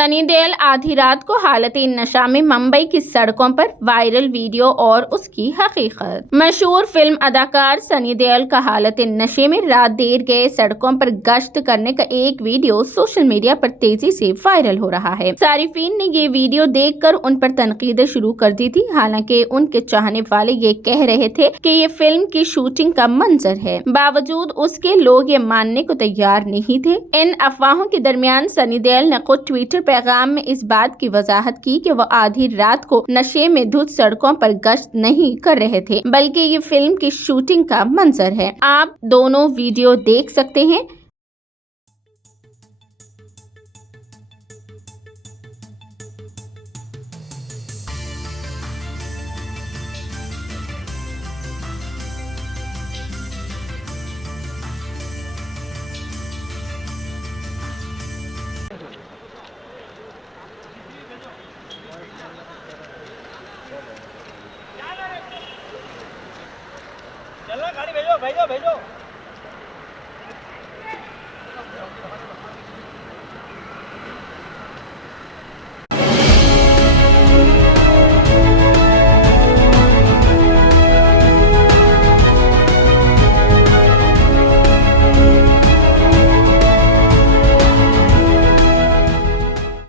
सनी देओल आधी रात को हालत-ए नशा में मुंबई की सड़कों पर, वायरल वीडियो और उसकी हकीकत। मशहूर फिल्म अदाकार सनी देओल का हालत-ए नशे में रात देर गए सड़कों पर गश्त करने का एक वीडियो सोशल मीडिया पर तेजी से वायरल हो रहा है। सारिफीन ने ये वीडियो देखकर उन पर तनकीदें शुरू कर दी थी। हालांकि उनके चाहने वाले ये कह रहे थे कि ये फिल्म की शूटिंग का मंजर है, बावजूद उसके लोग ये मानने को तैयार नहीं थे। इन अफवाहों के दरमियान सनी देओल ने खुद ट्विटर पैगाम में इस बात की वजाहत की कि वो आधी रात को नशे में धुत सड़कों पर गश्त नहीं कर रहे थे, बल्कि ये फिल्म की शूटिंग का मंजर है। आप दोनों वीडियो देख सकते हैं। चलना गाड़ी भेजो भेजो भेजो।